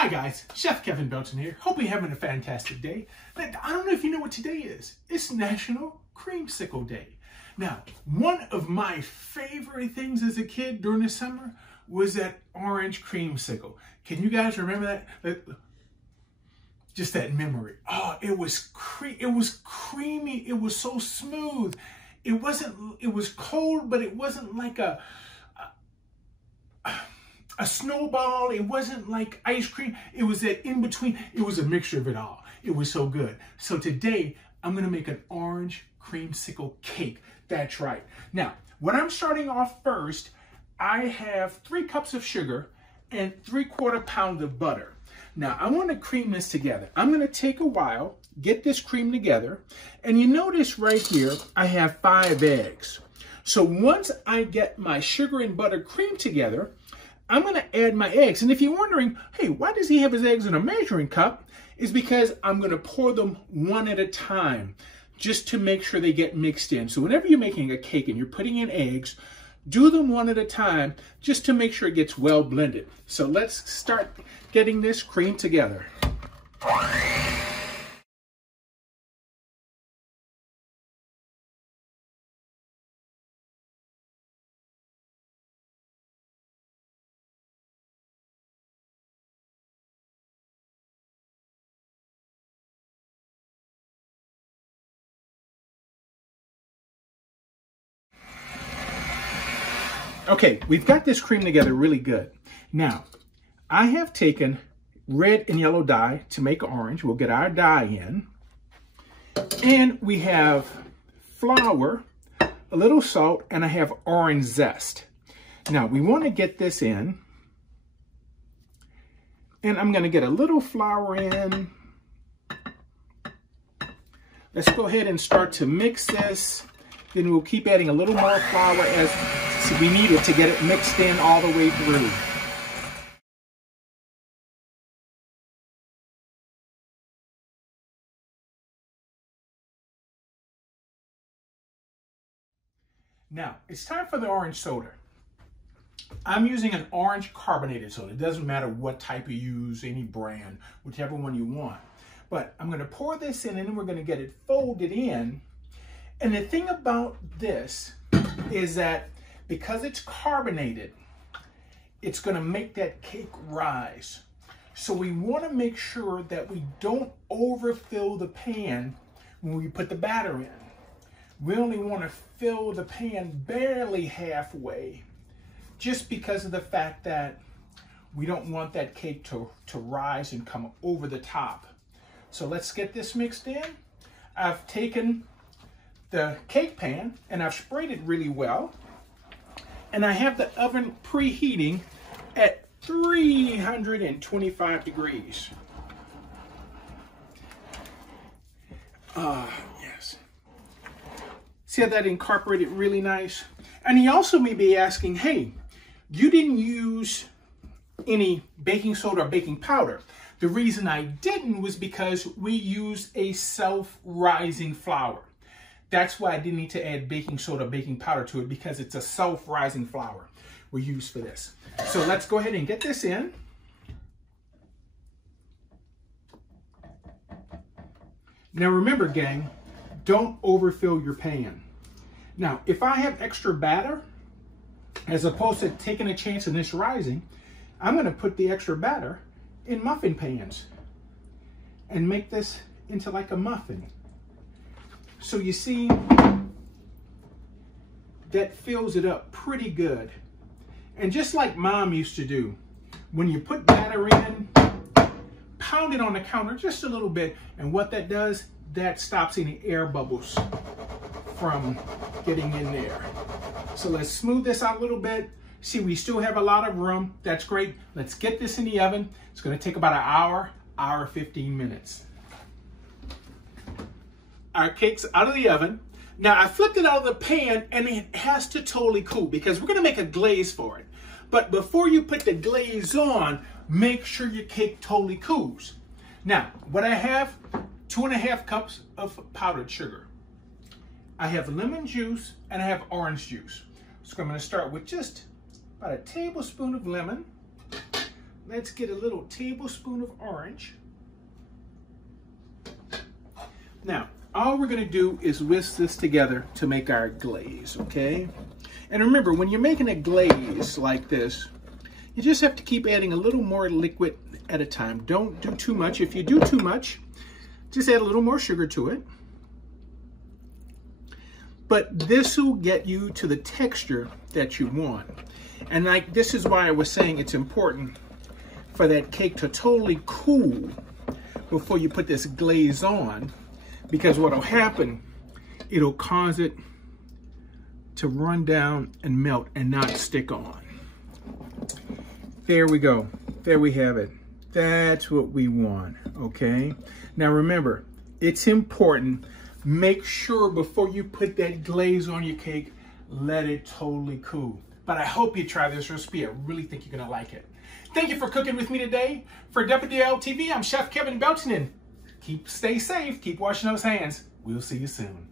Hi guys, Chef Kevin Belton here. Hope you're having a fantastic day. I don't know if you know what today is. It's National Creamsicle Day. Now, one of my favorite things as a kid during the summer was that orange creamsicle. Can you guys remember that? Just that memory. Oh, it was creamy. It was so smooth. It was cold, but it wasn't like a snowball. It wasn't like ice cream. It was that in between. It was a mixture of it all. It was so good. So today I'm gonna make an orange creamsicle cake. That's right. Now, what I'm starting off first, I have 3 cups of sugar and 3/4 pound of butter. Now, I want to cream this together. I'm going to take a while, get this cream together, and you notice right here, I have 5 eggs. So once I get my sugar and butter creamed together, I'm going to add my eggs. And if you're wondering, hey, why does he have his eggs in a measuring cup? It's because I'm going to pour them one at a time, just to make sure they get mixed in. So whenever you're making a cake and you're putting in eggs, do them one at a time, just to make sure it gets well blended. So let's start getting this cream together. Okay, we've got this cream together really good. Now, I have taken red and yellow dye to make orange. We'll get our dye in. And we have flour, a little salt, and I have orange zest. Now, we want to get this in. And I'm going to get a little flour in. Let's go ahead and start to mix this. Then we'll keep adding a little more flour as we need it to get it mixed in all the way through. Now, it's time for the orange soda. I'm using an orange carbonated soda. It doesn't matter what type you use, any brand, whichever one you want. But I'm going to pour this in and then we're going to get it folded in. And the thing about this is that because it's carbonated, it's going to make that cake rise. So we want to make sure that we don't overfill the pan when we put the batter in. We only want to fill the pan barely halfway, just because of the fact that we don't want that cake to rise and come over the top. So let's get this mixed in. I've taken the cake pan and I've sprayed it really well. And I have the oven preheating at 325 degrees. Yes. See how that incorporated really nice? And you also may be asking, hey, you didn't use any baking soda or baking powder. The reason I didn't was because we used a self-rising flour. That's why I didn't need to add baking soda or baking powder to it, because it's a self-rising flour we use for this. So let's go ahead and get this in. Now remember, gang, don't overfill your pan. Now, if I have extra batter, as opposed to taking a chance in this rising, I'm going to put the extra batter in muffin pans and make this into like a muffin. So you see, that fills it up pretty good. And just like Mom used to do, when you put batter in, pound it on the counter just a little bit. And what that does, that stops any air bubbles from getting in there. So let's smooth this out a little bit. See, we still have a lot of room. That's great. Let's get this in the oven. It's going to take about an hour 15 minutes. Our cake's out of the oven. Now I flipped it out of the pan and it has to totally cool because we're gonna make a glaze for it. But before you put the glaze on, make sure your cake totally cools. Now, what I have, 2.5 cups of powdered sugar. I have lemon juice and I have orange juice. So I'm gonna start with just about a tablespoon of lemon, let's get a little tablespoon of orange. Now, all we're going to do is whisk this together to make our glaze, okay? And remember, when you're making a glaze like this, you just have to keep adding a little more liquid at a time. Don't do too much. If you do too much, just add a little more sugar to it. But this will get you to the texture that you want. And like this is why I was saying it's important for that cake to totally cool before you put this glaze on. Because what will happen, it'll cause it to run down and melt and not stick on. There we go. There we have it. That's what we want, okay? Now remember, it's important. Make sure before you put that glaze on your cake, let it totally cool. But I hope you try this recipe. I really think you're gonna like it. Thank you for cooking with me today. For WDL TV, I'm Chef Kevin Belton. Stay safe, keep washing those hands. We'll see you soon.